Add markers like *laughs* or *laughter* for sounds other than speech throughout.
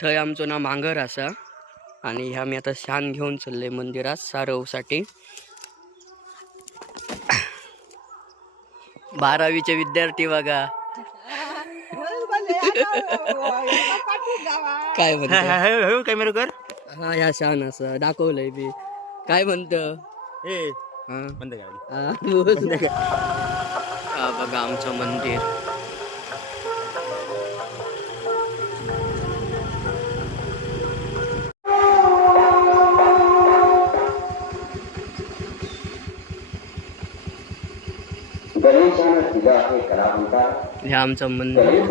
थंय आमचो ना मांगर असा आणि ह्या मी आता शान घेऊन चालले मंदिरात सारवसाठी. बारावीचे विद्यार्थी बघा. काय म्हणतो? कॅमेरा कर. हा ह्या शान असं दाखवलंय मी. काय म्हणत? हा? हा. हा बघा आमचं मंदिर. गणेशानं तिला हे करा कलावंता हे आमचं मंदिर.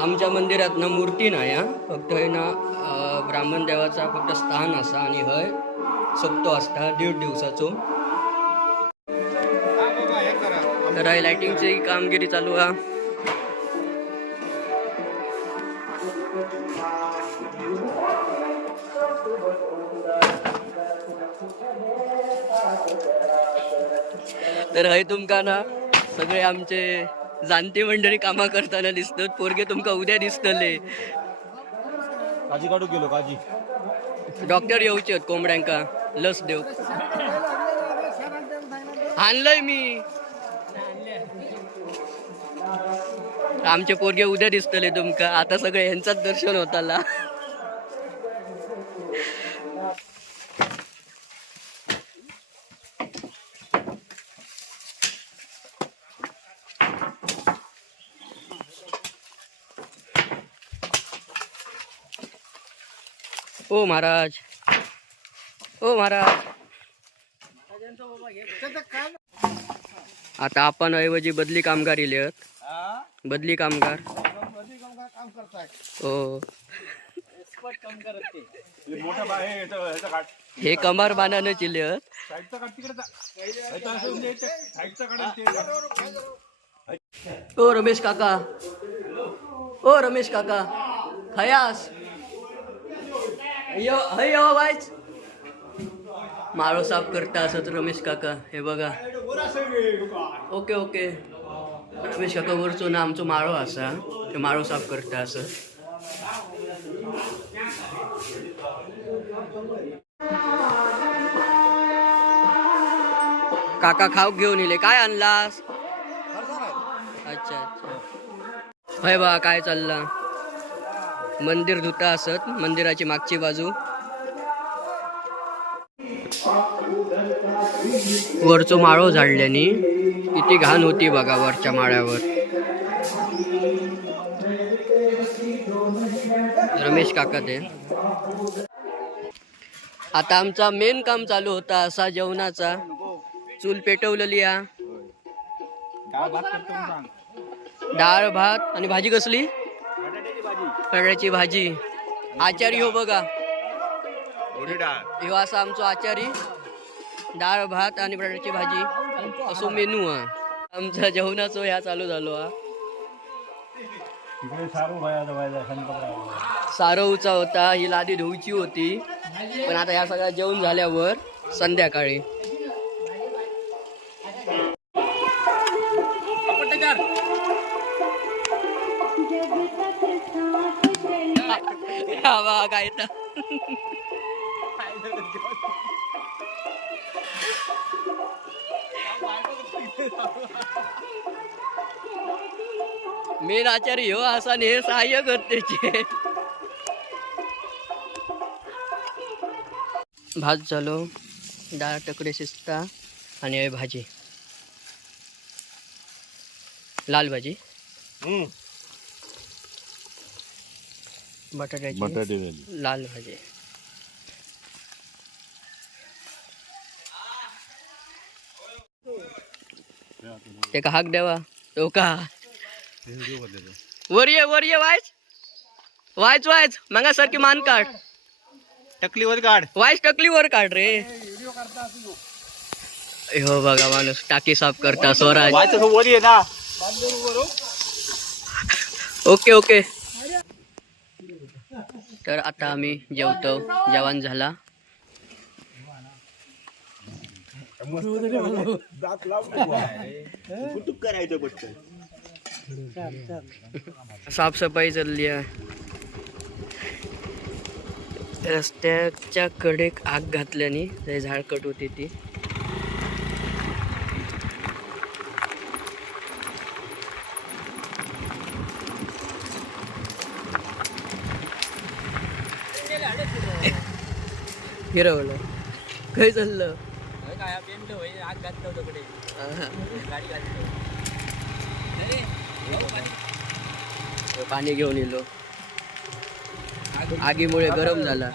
आमच्या मंदिरात ना मूर्ती नाही हा. फक्त हे ना ब्राह्मण देवाचा फक्त स्थान असा आणि हय. सप्तो असता दीड दिवसाचो. तर लायटिंगची कामगिरी चालू हा. तर हय तुमका ना सगळे आमचे जाणते मंडळी कामा करताना दिसतात पोरगे तुमका उद्या दिसतले. काजी काढू गेलो काजी. डॉक्टर येऊचे आहेत कोंबड्यांका लस देऊ. आणलंय मी. आमचे पोरगे उद्या दिसतले तुमका आता सगळे यांचाच दर्शन होताला. ओ महाराज. ओ महाराज. आता आपण ऐवजी बदली कामगार इले बदली कामगार. ओ हे कमर बांधाने काढ आहेत. ओ रमेश काका. ओ रमेश काका. खयास यो हय यो माळो साफ करता असत रमेश काका हे बघा. Okay okay. रमेश काका वरचो ना आमचो माळो असा ते माळो साफ करता असं. काका खाऊ घेऊन येले काय आणलास? अच्छा अच्छा. हय बा काय चाललं? मंदिर धुता असत मंदिराची मागची बाजू. वरचो माळो झाडल्यानी किती घाण होती बघा वरच्या माळ्यावर. रमेश काका ते. आता आमचा मेन काम चालू होता असा जेवणाचा. चूल पेटवलेली डाळ भात आणि भाजी कसली? बटाट्याची भाजी. आचारी हो बघा. ह्यो असा आमचो आचारी. डाळ भात आणि बटाट्याची भाजी. असो मेनू हा. आमचा जेवणाचो ह्या चालू झालो हा. सारवचा होता ही लादी धुवची होती. पण आता ह्या सगळ्या जेवण झाल्यावर संध्याकाळी. काय तर मेन आचार्य हो असा हे सहाय्य करतेचे भात झालो डाळ टकडे शिजता आणि भाजी. लाल भाजी. बटाट्याची बटाटे लाल भाजी। ते का हाक द्यावा तो का? वर ये वर ये वायच वायच वायच मंगा सारखी मान काढ टकलीवर काढ। वायच टकली वर काढ रे। हो बघा माणूस टाकी साफ़ करता स्वराज। वर ये ना। Okay okay. तर आता आम्ही जेवतो. जेवण झाला. साफसफाई चालली आहे. रस्त्याच्या कडेक आग घातल्याने ते झाड कट होती ती. हिरवलं काय चाललं पाणी. घेऊन येलो. आगीमुळे गरम झाला.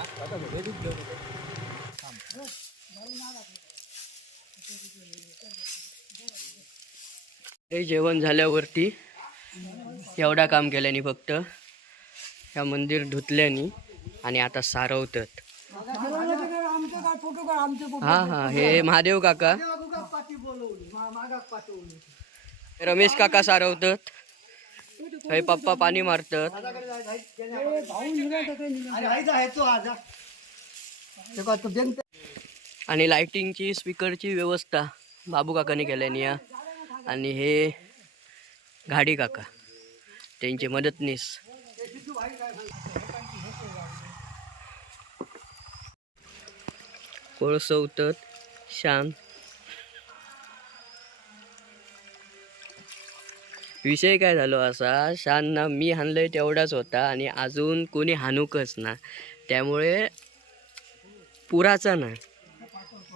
हे जेवण झाल्यावरती एवढा काम केल्याने फक्त या मंदिर धुतल्यानी आणि आता सारवतात. हा हा हे महादेव काका. रमेश काका सारवतात. हे पप्पा पाणी मारतात. आणि लाइटिंगची स्पीकरची व्यवस्था बाबू काकाने केल्यानी या आणि हे घाडी काका. त्यांचे मदतनीस. कोळसवतात. शान विषय काय झालो असा? शान ना मी हाणलंय तेवढाच होता आणि अजून कोणी हाणूकच ना. त्यामुळे पुराचा ना.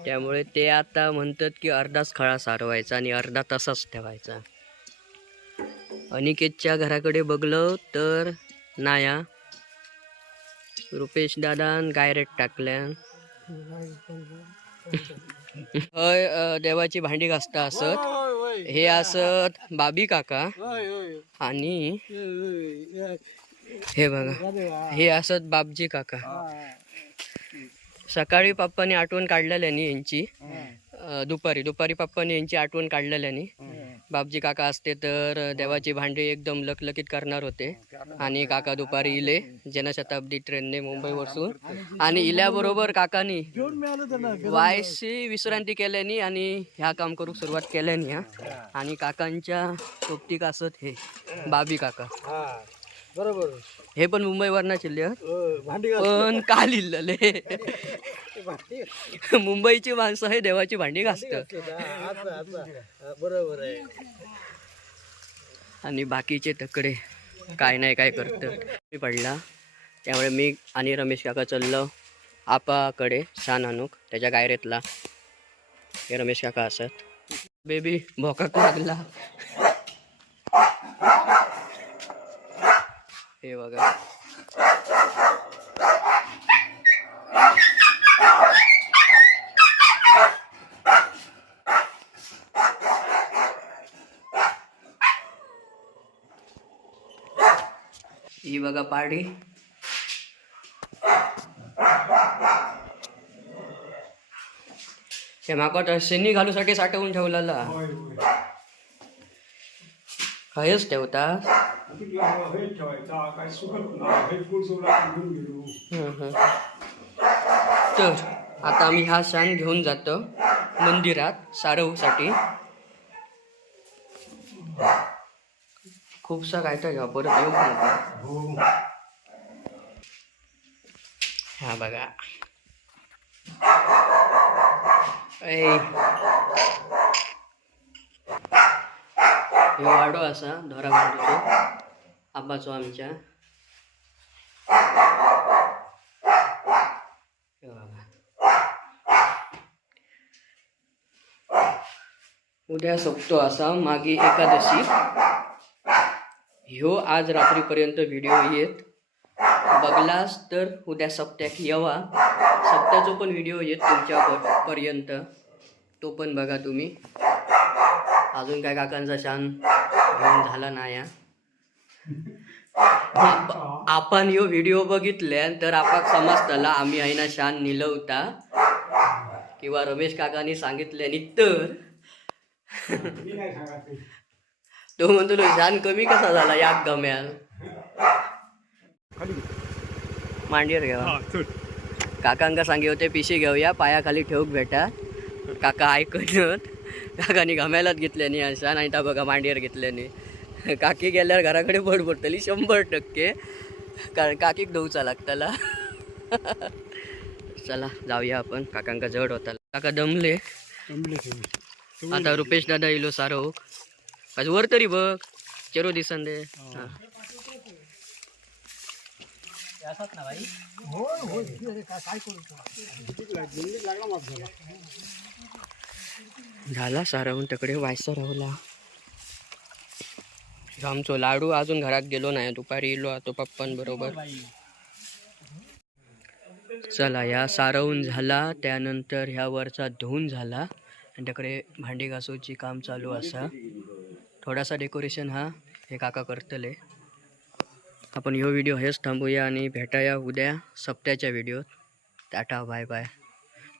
त्यामुळे ते आता म्हणतात की अर्धाच खळा सारवायचा आणि अर्धा तसाच ठेवायचा. अनिकेतच्या घराकडे बघलं तर नाया रुपेश दादान गायरेट टाकल्यान हय देवाची भांडी घासता असत. हे असत बाबी काका आणि हे बघा हे असत बाबजी काका. सकाळी पप्पाने आठवण काढलेल्यानी यांची. दुपारी दुपारी पप्पाने यांची आठवण काढलेल्यानी बापजी काका असते तर देवाची भांडी एकदम लकलकीत करणार होते. आणि काका दुपारी इले जनशताब्दी ट्रेनने मुंबई वरसून आणि इल्याबरोबर काकानी वायसी विश्रांती केल्यानी आणि ह्या काम करू सुरुवात केल्यानी हा. आणि काकांच्या सोबतीक असत हे बाबी काका. बरोबर. हे पण मुंबईवरनं चिल्ले हं. भांडी पण का लिहिलेले मुंबईची माणसं हे देवाची भांडी घासतात. बरोबर आहे. आणि बाकीचे तकडे काय नाही काय करतात मी पडला. त्यामुळे मी आणि रमेश काका चाललो. आपाकडे शान आणूक त्याच्या गायरेतला. हे रमेश काका असत. बेबी भोकाक लागला. हे बघा. ही बघा पाडी हे तर शेणी घालूसाठी साठवून ठेवलेला. खयच ठेवता? ठेवायचा काय सुखत नाही घेऊन गेलो. तर आता आम्ही हा शान घेऊन जातो मंदिरात सारवसाठी. खूपसा काय तर घ्या परत येऊ नका हो. हा बघा. वाडो असा धोरा आबाचो आमच्या. उद्या सोपतो असा मागे एकादशी. ह्यो आज रात्रीपर्यंत व्हिडिओ येत. बघलास तर उद्या सप्त्याक येवा. सप्त्याचो पण व्हिडिओ येत तुमच्या पर्यंत तो पण बघा तुम्ही. अजून काय काकांचा शान घेऊन झाला नाही आपण ह्यो व्हिडिओ बघितल्या तर आपाक समजतला आम्ही आहे ना शान निलवता. किंवा रमेश काकांनी सांगितल्यानी तर. तो म्हणतो शान कमी कसा झाला या गम्याल? मांडीवर घ्यावा काकांका सांगे होते पिशी घेऊया पायाखाली ठेवूक भेटा काका ऐकत काकानी घाम्यालाच घेतल्यानी असा नाही तर बघा मांडीवर घेतल्यानी *laughs* काकी गेल्यावर घराकडे पड पडतली शंभर टक्के. कारण काकीक धुवचा लागतला. *laughs* चला जाऊया आपण. काकांका जड होता काका दमले. आता रुपेश दादा इलो सारो. आज वर तरी बघ. चेरो दिसन दे. हा. झाला सारावून तकडे वायसा राहला आमचो लाडू अजून घरात गेलो नाही दुपारी इलो आता पप्पन बरोबर. चला या सारवून झाला त्यानंतर ह्या वरचा धुवून झाला. आणि त्याकडे भांडी घासूची काम चालू असा. थोडासा डेकोरेशन हा हे काका करतले. आपण ह्यो व्हिडिओ हेच थांबूया आणि भेटाया उद्या सप्त्याच्या व्हिडिओत. Tata bye bye.